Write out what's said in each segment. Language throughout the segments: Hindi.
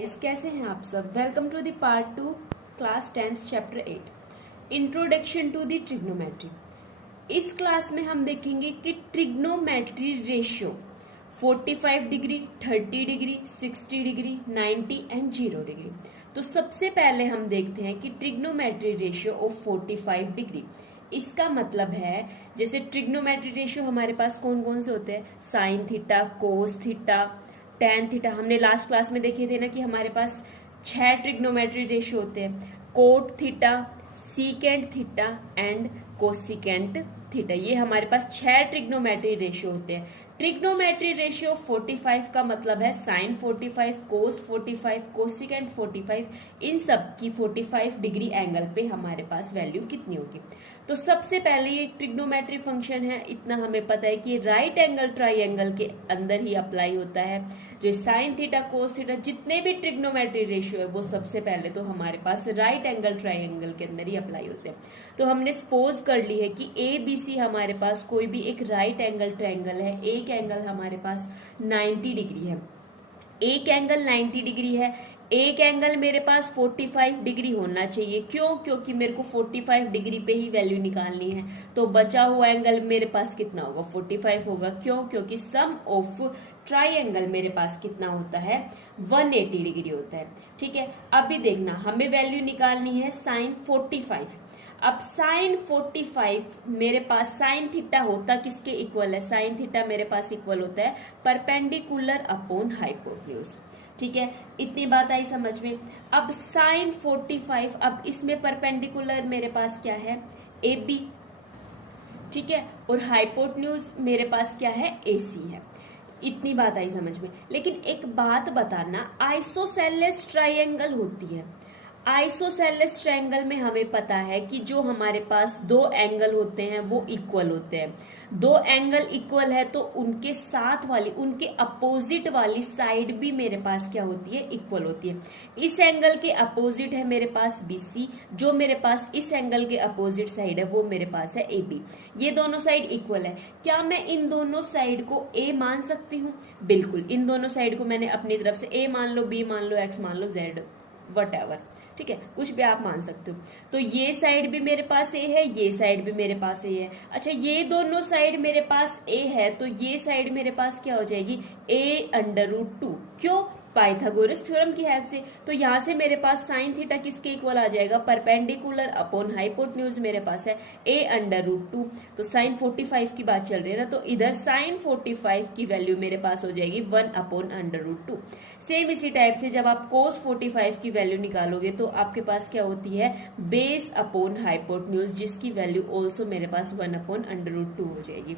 कैसे हैं आप सब। Welcome to the part 2 class 10th chapter 8 introduction to the trigonometry. इस क्लास में हम देखेंगे कि trigonometry ratio 45 degree, 30 degree, 60 degree, 90 and 0 degree. तो सबसे पहले हम देखते हैं कि ट्रिग्नोमेट्री रेशियो ऑफ 45 डिग्री। इसका मतलब है जैसे ट्रिग्नोमेट्री रेशियो हमारे पास कौन कौन से होते हैं, sine theta, cos theta, tan theta. हमने लास्ट क्लास में देखे थे ना कि हमारे पास 6 ट्रिग्नोमेट्री रेशियो होते हैं, cot theta, secant theta and cosecant theta. ये हमारे पास 6 ट्रिग्नोमेट्री रेशियो होते हैं। ट्रिग्नोमेट्री रेशियो 45 का मतलब है साइन 45, कोस 45, कोसिकेंट 45, इन सब की 45 डिग्री एंगल पे हमारे पास वैल्यू कितनी होगी। तो सबसे पहले ये ट्रिग्नोमेट्री फंक्शन है, इतना हमें पता है कि राइट एंगल ट्राइंगल के अंदर ही अप्लाई होता है। जो साइन थीटा, कोस थीटा, जितने भी ट्रिग्नोमेट्री रेशियो है वो सबसे पहले तो हमारे पास राइट एंगल ट्राइंगल के अंदर ही अप्लाई होते हैं। तो हमने सपोज कर ली है कि ए बी सी हमारे पास कोई भी एक राइट एंगल ट्राइंगल है। एक एंगल हमारे पास 90 डिग्री है, एक एंगल 90 डिग्री है, एक एंगल मेरे पास 45 डिग्री होना चाहिए। क्यों? क्योंकि मेरे को 45 डिग्री पे ही वैल्यू निकालनी है। तो बचा हुआ एंगल मेरे पास कितना होगा, 45 होगा। क्यों? क्योंकि सम ऑफ ट्राइंगल मेरे पास कितना होता है, 180 डिग्री होता है। ठीक है, अभी देखना हमें वैल्यू निकालनी है साइन 45। अब साइन 45 मेरे पास साइन थीटा होता किसके इक्वल है, साइन थीटा मेरे पास इक्वल होता है परपेंडिकुलर अपॉन हाइपोटेन्यूज। ठीक है, इतनी बात आई समझ में। अब साइन 45, अब इसमें परपेंडिकुलर मेरे पास क्या है, ए बी। ठीक है, और हाइपोटेन्यूज मेरे पास क्या है, ए सी है। इतनी बात आई समझ में। लेकिन एक बात बताना, आइसोसेलेस ट्राइंगल होती है। आइसोसेलेस ट्रायंगल में हमें पता है कि जो हमारे पास दो एंगल होते हैं वो इक्वल होते हैं। दो एंगल इक्वल है तो उनके साथ वाली, उनके अपोजिट वाली साइड भी मेरे पास क्या होती है, इक्वल होती है। इस एंगल के अपोजिट है मेरे पास BC, जो मेरे पास इस एंगल के अपोजिट साइड है वो मेरे पास है AB। ये दोनों साइड इक्वल है। क्या मैं इन दोनों साइड को A मान सकती हूँ? बिल्कुल, इन दोनों साइड को मैंने अपनी तरफ से A मान लो, B मान लो, X मान लो, Z वट। ठीक है, कुछ भी आप मान सकते हो। तो ये साइड भी मेरे पास ए है, ये साइड भी मेरे पास ए है। अच्छा, ये दोनों साइड मेरे पास ए है तो ये साइड मेरे पास क्या हो जाएगी, a√2। क्यों? पाइथागोरस थ्योरम की हेल्प से। तो यहां से मेरे पास साइन थीटा किसके इक्वल आ जाएगा, परपेंडिकुलर अपॉन हाइपोटेन्यूज मेरे पास है a√2। तो साइन 45 की बात चल रही है ना, तो इधर साइन 45 की वैल्यू मेरे पास हो जाएगी 1/√2। सेम इसी टाइप से जब आप कोस 45 की वैल्यू निकालोगे तो आपके पास क्या होती है, बेस अपॉन हाइपोटेन्यूज, जिसकी वैल्यू ऑल्सो मेरे पास 1/√2 हो जाएगी।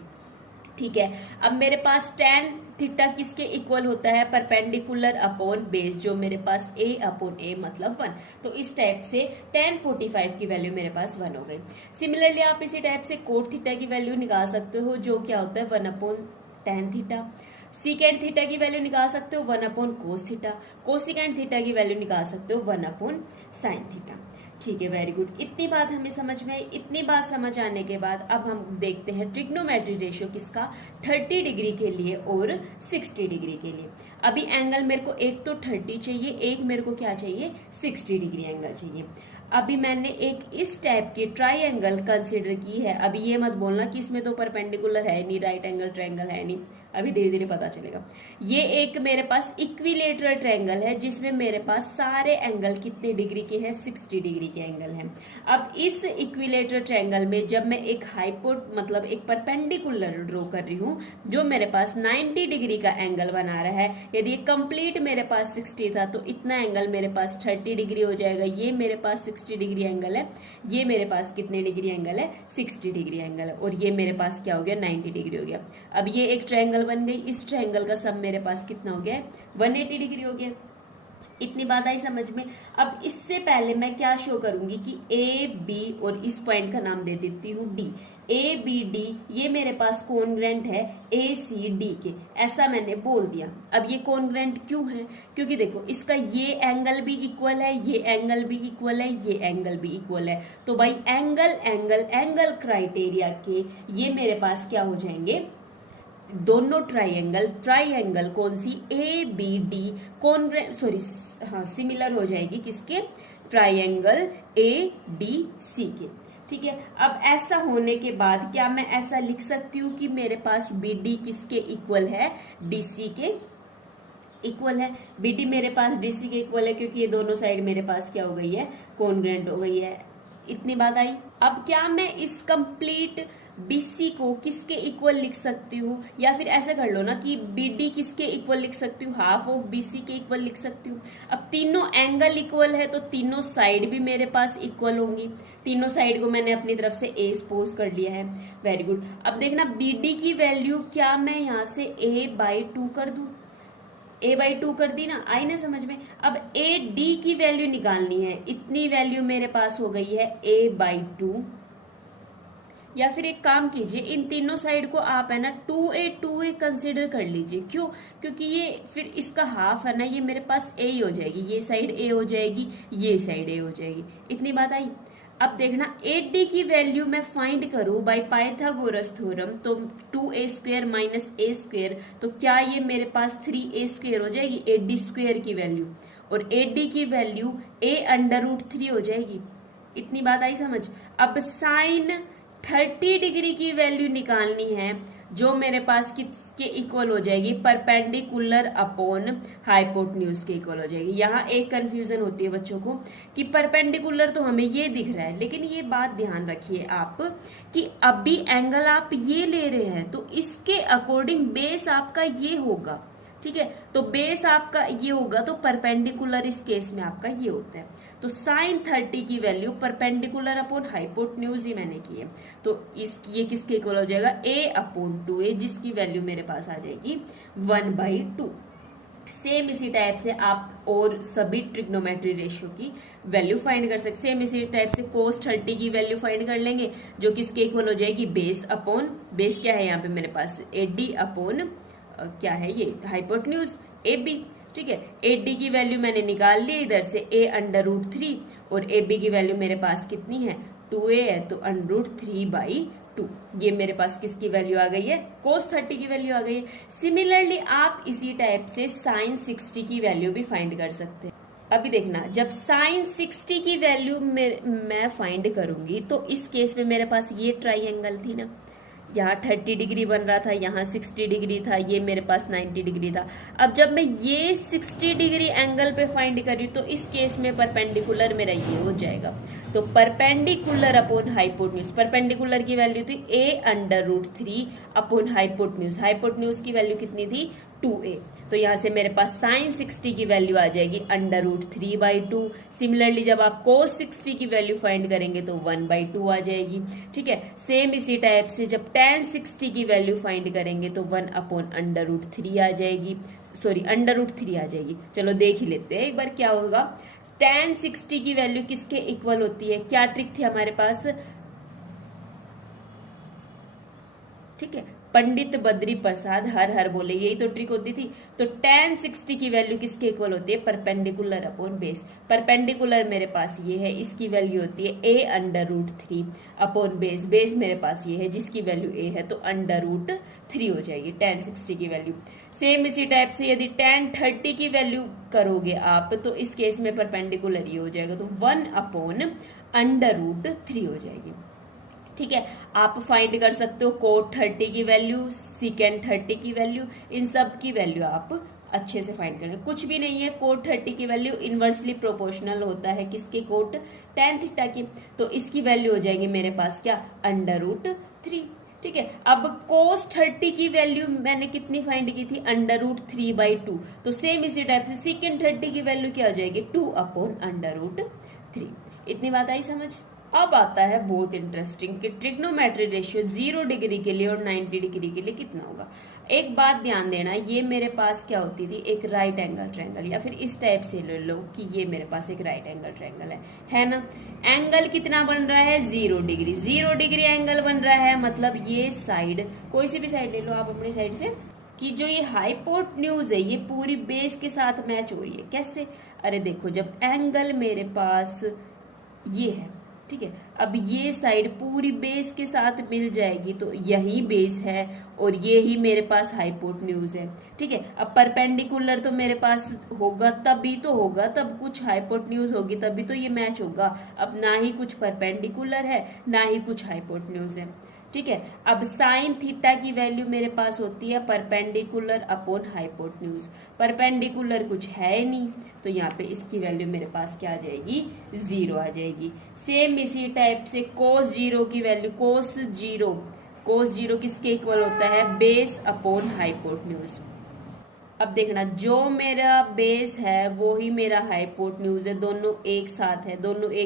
ठीक है, अब मेरे पास टेन थीटा किसके इक्वल होता है, परपेंडिकुलर अपॉन बेस, जो मेरे पास a/a मतलब 1। तो इस टाइप से टेन 45 की वैल्यू मेरे पास 1 हो गई। सिमिलरली आप इसी टाइप से कोट थीटा की वैल्यू निकाल सकते हो, जो क्या होता है 1/tan थीटा। सीकेंट थीटा की वैल्यू निकाल सकते हो 1/कोस थीटा। कोसिकेंट थीटा की वैल्यू निकाल सकते हो 1/साइन थीटा। ठीक है, वेरी गुड। इतनी बात हमें समझ में आई। इतनी बात समझ आने के बाद अब हम देखते हैं ट्रिग्नोमेट्री रेशियो किसका, 30 डिग्री के लिए और 60 डिग्री के लिए। अभी एंगल मेरे को एक तो 30 चाहिए, एक मेरे को क्या चाहिए, 60 डिग्री एंगल चाहिए। अभी मैंने एक इस टाइप की ट्राइंगल कंसिडर की है। अभी ये मत बोलना कि इसमें तो परपेंडिकुलर है नहीं, राइट एंगल ट्रायंगल है नहीं, अभी धीरे धीरे पता चलेगा। ये एक मेरे पास इक्विलेटरल ट्रायंगल है जिसमें मेरे पास सारे एंगल कितने डिग्री के हैं, 60 डिग्री के एंगल हैं। अब इस इक्विलेटरल ट्रायंगल में जब मैं एक मतलब एक परपेंडिकुलर ड्रॉ कर रही हूँ जो मेरे पास 90 डिग्री का एंगल बना रहा है, यदि ये कंप्लीट मेरे पास 60 था तो इतना एंगल मेरे पास 30 डिग्री हो जाएगा। ये मेरे पास 60 डिग्री एंगल है, ये मेरे पास कितने डिग्री एंगल है, 60 डिग्री एंगल है, और ये मेरे पास क्या हो गया, 90 डिग्री हो गया। अब ये एक ट्रायंगल बन गई, इस ट्रायंगल का सम मेरे पास कितना हो गया, 180 डिग्री हो गया। इतनी बात आई समझ में। अब इससे पहले मैं क्या शो करूंगी कि ए बी, और इस पॉइंट का नाम दे देती हूँ डी, ABD ये मेरे पास कॉन्ग्रेंट है ACD के, ऐसा मैंने बोल दिया। अब ये कॉन्ग्रेंट क्यों है, क्योंकि देखो इसका ये एंगल भी इक्वल है, ये एंगल भी इक्वल है, ये एंगल भी इक्वल है। तो भाई एंगल क्राइटेरिया के ये मेरे पास क्या हो जाएंगे, दोनों ट्राइंगल कौन सी, ए बी डी सिमिलर हो जाएगी किसके, ट्राइंगल ए डी सी के। ठीक है, अब ऐसा होने के बाद क्या मैं ऐसा लिख सकती हूँ कि मेरे पास बी डी किसके इक्वल है, डी सी के इक्वल है। बी डी मेरे पास डी सी के इक्वल है क्योंकि ये दोनों साइड मेरे पास क्या हो गई है, कॉन्ग्रुएंट हो गई है। इतनी बात आई। अब क्या मैं इस कंप्लीट BC को किसके इक्वल लिख सकती हूँ, या फिर ऐसा कर लो ना कि BD किसके इक्वल लिख सकती हूँ, हाफ ऑफ BC के इक्वल लिख सकती हूँ। अब तीनों एंगल इक्वल है तो तीनों साइड भी मेरे पास इक्वल होंगी। तीनों साइड को मैंने अपनी तरफ से A सपोज कर लिया है। Very good. अब देखना BD की वैल्यू क्या मैं यहाँ से A/2 कर दूं, A/2 कर दी ना, आई ना समझ में। अब AD की वैल्यू निकालनी है, इतनी वैल्यू मेरे पास हो गई है A/2। या फिर एक काम कीजिए, इन तीनों साइड को आप है ना 2A कंसिडर कर लीजिए। क्यों, क्योंकि ये फिर इसका हाफ है ना, ये मेरे पास A ही हो जाएगी, ये साइड A हो जाएगी, ये साइड A हो जाएगी। इतनी बात आई। अब देखना AD की वैल्यू मैं फाइंड करूं बाय पाइथागोरस थ्योरम, तो 2A² माइनस A², तो क्या ये मेरे पास 3A² हो जाएगी, AD² की वैल्यू, और AD की वैल्यू A√3 हो जाएगी। इतनी बात आई समझ। अब साइन 30 डिग्री की वैल्यू निकालनी है, जो मेरे पास किसके इक्वल हो जाएगी, परपेंडिकुलर अपॉन हाइपोटेन्यूज के इक्वल हो जाएगी। यहाँ एक कंफ्यूजन होती है बच्चों को कि परपेंडिकुलर तो हमें ये दिख रहा है, लेकिन ये बात ध्यान रखिए आप कि अभी एंगल आप ये ले रहे हैं तो इसके अकॉर्डिंग बेस आपका ये होगा। ठीक है, तो बेस आपका ये होगा, तो परपेंडिकुलर इस केस में आपका ये होता है। तो साइन 30 की वैल्यू परपेंडिकुलर अपॉन हाइपोटेन्यूज ही मैंने की है, तो ये किसके इक्वल हो जाएगा, A/2A, जिसकी वैल्यू मेरे पास आ जाएगी 1/2। सेम इसी टाइप से आप और सभी ट्रिग्नोमेट्री रेशियो की वैल्यू फाइंड कर सकते। सेम इसी टाइप से cos 30 की वैल्यू फाइंड कर लेंगे, जो किसके इक्वल हो जाएगी, बेस अपॉन, बेस क्या है यहाँ पे मेरे पास, AD अपॉन क्या है ये, हाइपोटेन्यूज AB। ठीक है, AD की वैल्यू मैंने निकाल ली इधर से A√3, और AB की वैल्यू मेरे पास कितनी है, 2A है, तो √3/2। ये मेरे पास किसकी वैल्यू आ गई है, cos 30 की वैल्यू आ गई है। सिमिलरली आप इसी टाइप से sin 60 की वैल्यू भी फाइंड कर सकते हैं। अभी देखना, जब sin 60 की वैल्यू मैं फाइंड करूंगी तो इस केस में मेरे पास ये ट्राइंगल थी ना, यहाँ 30 डिग्री बन रहा था, यहाँ 60 डिग्री था, ये मेरे पास 90 डिग्री था। अब जब मैं ये 60 डिग्री एंगल पे फाइंड करी तो इस केस में परपेंडिकुलर मेरा ये हो जाएगा, तो परपेंडिकुलर अपॉन हाइपोटेन्यूज, परपेंडिकुलर की वैल्यू थी A√3 अपॉन हाइपोटेन्यूज, हाइपोटेन्यूज की वैल्यू कितनी थी, 2A, तो यहाँ से मेरे पास साइन 60 की वैल्यू आ जाएगी √3/2। सिमिलरली जब आप cos 60 की वैल्यू फाइंड करेंगे तो 1/2 आ जाएगी। ठीक है, सेम इसी टाइप से जब tan 60 की वैल्यू फाइंड करेंगे तो 1/√3 आ जाएगी, सॉरी √3 आ जाएगी। चलो देख ही लेते हैं एक बार क्या होगा। tan 60 की वैल्यू किसके इक्वल होती है, क्या ट्रिक थी हमारे पास, ठीक है, पंडित बद्री प्रसाद हर हर बोले, यही तो ट्रिक होती थी। तो tan 60 की वैल्यू किसके इक्वल होती है, परपेंडिकुलर अपॉन बेस। परपेंडिकुलर मेरे पास ये है, इसकी वैल्यू होती है A√3 अपॉन बेस, बेस मेरे पास ये है जिसकी वैल्यू A है, तो √3 हो जाएगी tan 60 की वैल्यू। सेम इसी टाइप से यदि tan 30 की वैल्यू करोगे आप तो इस केस में परपेंडिकुलर ये हो जाएगा, तो 1/√3 हो जाएगी। ठीक है, आप फाइंड कर सकते हो cot 30 की वैल्यू, secant 30 की वैल्यू, इन सब की वैल्यू आप अच्छे से फाइंड करें। कुछ भी नहीं है, cot 30 की वैल्यू इनवर्सली प्रोपोर्शनल होता है किसके, cot tan थीटा की, तो इसकी वैल्यू हो जाएगी मेरे पास क्या, √3। ठीक है, अब cos 30 की वैल्यू मैंने कितनी फाइंड की थी, √3/2, तो सेम इसी टाइप से secant 30 की वैल्यू क्या हो जाएगी, 2/√3। इतनी बात आई समझ। अब आता है बहुत इंटरेस्टिंग कि ट्रिग्नोमेट्री रेशियो 0 डिग्री के लिए और 90 डिग्री के लिए कितना होगा। एक बात ध्यान देना, ये मेरे पास क्या होती थी, एक राइट एंगल ट्रायंगल, या फिर इस टाइप से ले लो कि ये मेरे पास एक राइट एंगल ट्रायंगल है ना। एंगल कितना बन रहा है, 0 डिग्री, 0 डिग्री एंगल बन रहा है, मतलब ये साइड, कोई सी भी साइड ले लो आप अपनी साइड से, कि जो ये हाइपोटेन्यूज है ये पूरी बेस के साथ मैच हो रही है। कैसे, अरे देखो, जब एंगल मेरे पास ये है, ठीक है। अब ये साइड पूरी बेस के साथ मिल जाएगी तो यही बेस है और ये ही मेरे पास हाइपोटेन्यूज है, ठीक है। अब परपेंडिकुलर तो मेरे पास होगा तभी तो होगा, तब कुछ हाइपोटेन्यूज होगी तभी तो ये मैच होगा। अब ना ही कुछ परपेंडिकुलर है ना ही कुछ हाइपोटेन्यूज है, ठीक है। अब साइन थीटा की वैल्यू मेरे पास होती है परपेंडिकुलर अपॉन हाइपोटेन्यूज। परपेंडिकुलर कुछ है नहीं तो यहाँ पे इसकी वैल्यू मेरे पास क्या आ जाएगी, 0 आ जाएगी। सेम इसी टाइप से कोस 0 की वैल्यू, कोस जीरो किसके इक्वल होता है, बेस अपॉन हाइपोटेन्यूज। अब देखना, जो मेरा बेस है वो ही मेरा हाइपोटेन्यूज है, दोनों एक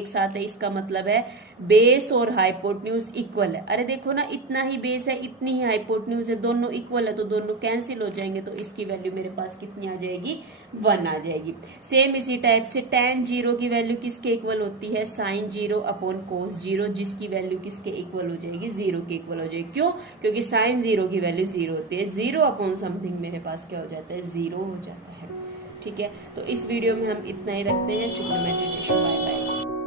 साथ है, इसका मतलब है बेस और हाइपोटेन्यूज इक्वल है। अरे देखो ना, इतना ही बेस है इतनी ही हाइपोटेन्यूज है, दोनों इक्वल है तो दोनों कैंसिल हो जाएंगे, तो इसकी वैल्यू मेरे पास कितनी आ जाएगी, 1 आ जाएगी। सेम इसी टाइप से tan 0 की वैल्यू किसके इक्वल होती है, sin 0 अपॉन cos 0, जिसकी वैल्यू किसके इक्वल हो जाएगी, 0 के इक्वल हो जाएगी। क्यों, क्योंकि sin 0 की वैल्यू 0 होती है, 0 अपॉन समथिंग मेरे पास क्या हो जाता है, 0 हो जाता है, ठीक है। तो इस वीडियो में हम इतना ही रखते हैं। Trigonometry ratio